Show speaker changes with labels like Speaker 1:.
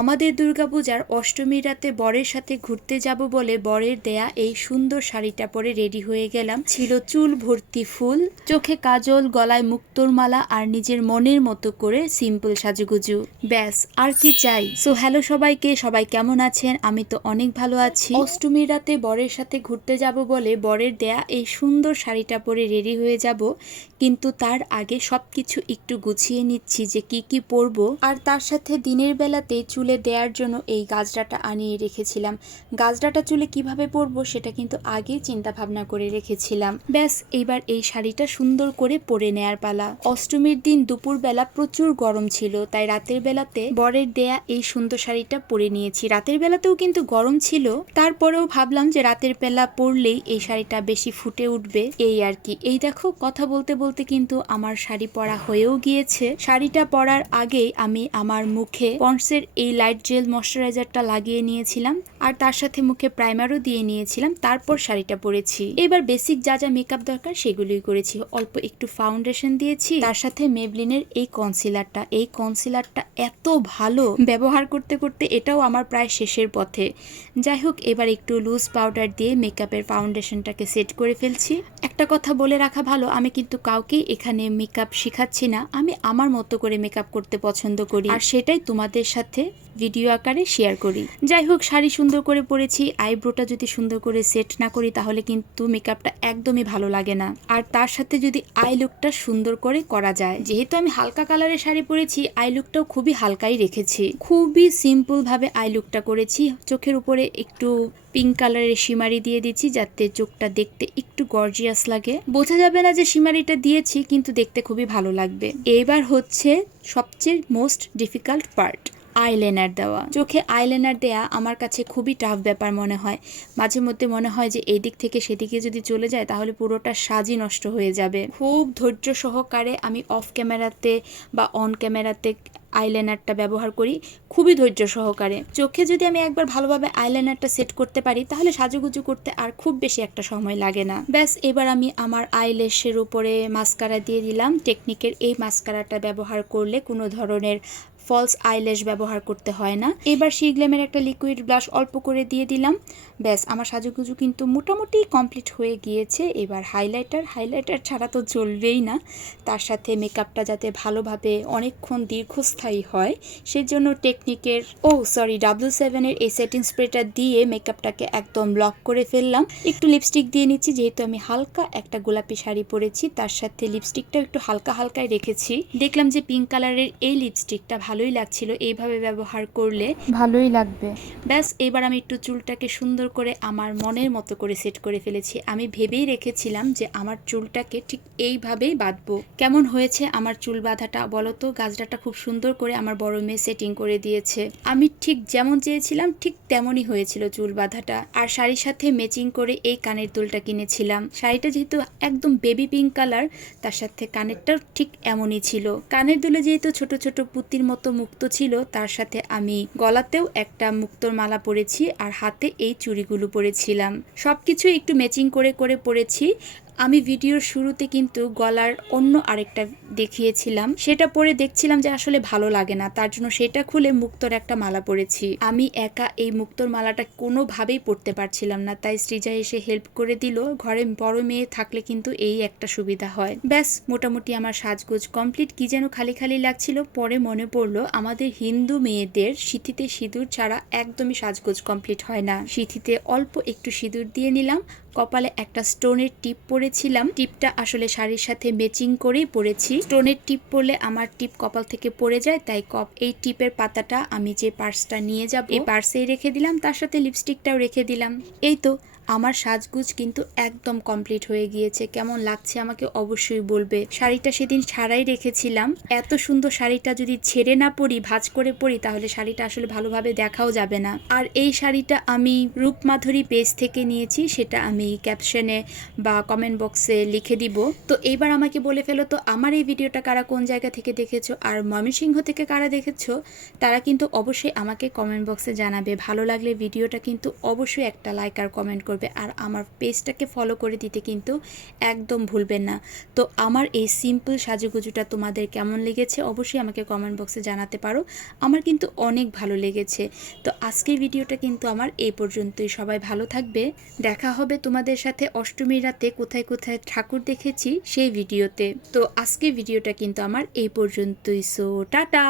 Speaker 1: আমাদের দুর্গাপূজার অষ্টমী রাতে বরের সাথে ঘুরতে যাব বলে বরের দেয়া এই সুন্দর শাড়িটা পরে রেডি হয়ে গেলাম। ছিল চুল ভর্তি ফুল, চোখে কাজল, গলায় মুক্তোর মালা আর নিজের মনের মতো করে সিম্পল সাজুগুজু। ব্যাস, আর কি চাই? সো হ্যালো সবাইকে, সবাই কেমন আছেন? আমি তো অনেক ভালো আছি। অষ্টমীর রাতে বরের সাথে ঘুরতে যাব বলে বরের দেয়া এই সুন্দর শাড়িটা পরে রেডি হয়ে যাব, কিন্তু তার আগে সবকিছু একটু গুছিয়ে নিচ্ছি যে কি কি পরবো। আর তার সাথে দিনের বেলাতে চুলে দেওয়ার জন্য এই গাজরাটা আনিয়ে রেখেছিলাম। গাজরাটা চুলে কীভাবে পরবো সেটা কিন্তু আগেই চিন্তা ভাবনা করে রেখেছিলাম। ব্যাস, এইবার এই শাড়িটা সুন্দর করে পরে নেয়ার পালা। অষ্টমীর দিন দুপুরবেলা প্রচুর গরম ছিল, তাই রাতের বেলাতে বরের দেয়া এই সুন্দর শাড়িটা পরে নিয়েছি। রাতের বেলাতেও কিন্তু গরম ছিল, তারপরেও ভাবলাম যে রাতের বেলা পরলেই এই শাড়িটা বেশি ফুটে উঠবে, এই আর কি। এই দেখো, কথা বলতে বলতে কিন্তু আমার শাড়ি পরা হয়েও গিয়েছে। শাড়িটা পরার আগেই আমি আমার মুখে পন্ডসের এই লাইট জেল ময়শ্চারাইজারটা লাগিয়ে নিয়েছিলাম আর তার সাথে মুখে প্রাইমারও দিয়ে নিয়েছিলাম, তারপর শাড়িটা পরেছি। এবার বেসিক যা যা মেকআপ দরকার সেগুলোই করেছি। অল্প একটু ফাউন্ডেশন দিয়েছি। তার সাথে মেবলিনের এই কনসিলারটা এই কনসিলারটা এত ভালো। ব্যবহার করতে করতে এটাও আমার প্রায় শেষের পথে। যাই হোক, এবার একটু লুজ পাউডার দিয়ে মেকআপের ফাউন্ডেশনটাকে সেট করে ফেলছি। একটা কথা বলে রাখা ভালো, আমি কিন্তু কাউকেই এখানে মেকআপ শেখাচ্ছি না। আমি আমার মতো করে মেকআপ করতে পছন্দ করি। আর সেটাই তোমাদের সাথে ভিডিও আকারে শেয়ার করি। যাই হোক শাড়ি সুন্দর করে পরেছি আইব্রোটা যদি সুন্দর করে সেট না করি, তাহলে কিন্তু মেকআপটা একদমই ভালো লাগে না। আর তার সাথে যদি আই লুকটা সুন্দর করে করা যায়, যেহেতু আমি হালকা কালারের শাড়ি পরেছি আই লুকটাও খুবই হালকাই রেখেছি। খুবই সিম্পল ভাবে আই লুকটা করেছি, চোখের উপরে একটু পিঙ্ক কালারের সিমারি দিয়ে দিচ্ছি যাতে চোখটা দেখতে একটু গর্জিয়াস লাগে। বোঝা যাবে না যে সিমারিটা দিয়েছি, কিন্তু দেখতে খুবই ভালো লাগবে। এবার হচ্ছে সবচেয়ে মোস্ট ডিফিকাল্ট পার্ট আইলাইনার দেওয়া। চোখে আইলাইনার দেয়া আমার কাছে খুবই টাফ ব্যাপার মনে হয়। মাঝে মধ্যে মনে হয় যে এই দিক থেকে সেদিকে যদি চলে যায় তাহলে পুরোটা সাজই নষ্ট হয়ে যাবে। খুব ধৈর্য সহকারে আমি অফ ক্যামেরাতে বা অন ক্যামেরাতে আইলাইনারটা ব্যবহার করি, খুবই ধৈর্য সহকারে। চোখে যদি আমি একবার ভালোভাবে আইলাইনারটা সেট করতে পারি, তাহলে সাজুগুজু করতে আর খুব বেশি একটা সময় লাগে না। ব্যাস, এবার আমি আমার আইলেশের উপরে মাস্কারা দিয়ে দিলাম। টেকনিকের এই মাস্কারাটা ব্যবহার করলে কোনো ধরনের ফলস আইল্যাশ ব্যবহার করতে হয় না। এবার শিগলেমের একটা লিকুইড ব্লাশ অল্প করে দিয়ে দিলাম। ব্যাস, আমার সাজুগুজু কিন্তু মোটামুটি কমপ্লিট হয়ে গিয়েছে। এবার হাইলাইটার হাইলাইটার ছাড়া তো চলবেই না। তার সাথে মেকআপটা যাতে ভালোভাবে অনেকক্ষণ দীর্ঘস্থায়ী হয়, সেজন্য টেকনিকের ও সরি ডাব্লিউ সেভেনের এই সেটিং স্প্রেটা দিয়ে মেকআপটাকে একদম লক করে ফেললাম। একটু লিপস্টিক দিয়ে নিচ্ছি, যেহেতু আমি হালকা একটা গোলাপি শাড়ি পরেছি, তার সাথে লিপস্টিকটা একটু হালকা হালকায় রেখেছি। দেখলাম যে পিঙ্ক কালারের এই লিপস্টিকটা ভালোই লাগছিল এইভাবে ব্যবহার করলে।
Speaker 2: ভালোই লাগবে।
Speaker 1: ব্যাস এবার আমি একটু চুলটাকে সুন্দর করে আমার মনের মতো করে সেট করে ফেলেছি। আমি ভেবেই রেখেছিলাম যে আমার চুলটাকে ঠিক এইভাবেই বাঁধবো। কেমন হয়েছে আমার চুল বাঁধাটা বলতো গাজরাটা খুব সুন্দর করে আমার বড় মেয়ে সেটিং করে দিয়েছে। আমি ঠিক যেমন চেয়েছিলাম ঠিক তেমনই হয়েছিল চুল বাঁধাটা। আর শাড়ির সাথে ম্যাচিং করে এই কানের দুলটা কিনেছিলাম। শাড়িটা যেহেতু একদম বেবি পিঙ্ক কালার তার সাথে কানেরটাও ঠিক এমনই ছিল। কানের দুলে যেহেতু ছোট ছোট পুতির মতো মুক্ত ছিল, তার সাথে আমি গলাতেও একটা মুক্তোর মালা পরেছি আর হাতে এই চুড়িগুলো পরেছিলাম। সবকিছু একটু ম্যাচিং করে করে পরেছি। আমি ভিডিওর শুরুতে কিন্তু গলার অন্য আরেকটা দেখিয়েছিলাম। সেটা পরে দেখছিলাম যে আসলে ভালো লাগে না, তার জন্য সেটা খুলে মুক্তোর একটা মালা পরেছি। আমি একা এই মুক্তোর মালাটা কোনোভাবেই পরতে পারছিলাম না, তাই সৃজা এসে হেল্প করে দিল। ঘরে বড় মেয়ে থাকলে কিন্তু এই একটা সুবিধা হয়। ব্যাস, মোটামুটি আমার সাজগোজ কমপ্লিট কি যেন খালি খালি লাগছিল, পরে মনে পড়ল আমাদের হিন্দু মেয়েদের সিথিতে সিঁদুর ছাড়া একদমই সাজগোজ কমপ্লিট হয় না। সিথিতে অল্প একটু সিঁদুর দিয়ে নিলাম, কপালে একটা স্টোনের টিপ পরেছিলাম টিপটা আসলে শাড়ির সাথে ম্যাচিং করেই পরেছি স্টোনের টিপ পরলে আমার টিপ কপাল থেকে পড়ে যায়, তাই কপ এই টিপের পাতাটা আমি যে পার্সটা নিয়ে যাব, এই পার্সেই রেখে দিলাম, তার সাথে লিপস্টিকটাও রেখে দিলাম। এই তো আমার সাজগুজ কিন্তু একদম কমপ্লিট হয়ে গিয়েছে। কেমন লাগছে আমাকে অবশ্যই বলবে। শাড়িটা সেদিন ছাড়াই রেখেছিলাম। এত সুন্দর শাড়িটা যদি ছেড়ে না পরি, ভাজ করে পরি, তাহলে শাড়িটা আসলে ভালোভাবে দেখাও যাবে না। আর এই শাড়িটা আমি রূপমাধুরী পেজ থেকে নিয়েছি, সেটা আমি ক্যাপশনে বা কমেন্ট বক্সে লিখে দিব। তো এইবার আমাকে বলে ফেলো তো, আমার এই ভিডিওটা কারা কোন জায়গা থেকে দেখেছ? আর ময়মনসিংহ থেকে কারা দেখেছ? তারা কিন্তু অবশ্যই আমাকে কমেন্ট বক্সে জানাবে। ভালো লাগলে ভিডিওটা কিন্তু অবশ্যই একটা লাইক আর কমেন্ট করবে। করবে আর আমার পেজটাকে ফলো করে দিতে কিন্তু একদম ভুলবেন না। তো আমার এই সিম্পল সাজুগুজুটা তোমাদের কেমন লেগেছে অবশ্যই আমাকে কমেন্ট বক্সে জানাতে পারো। আমার কিন্তু অনেক ভালো লেগেছে। তো আজকের ভিডিওটা কিন্তু আমার এই পর্যন্তই। সবাই ভালো থাকবে। দেখা হবে তোমাদের সাথে অষ্টমীর রাতে কোথায় কোথায় ঠাকুর দেখেছি সেই ভিডিওতে। তো আজকের ভিডিওটা কিন্তু আমার এই পর্যন্তই। So tata!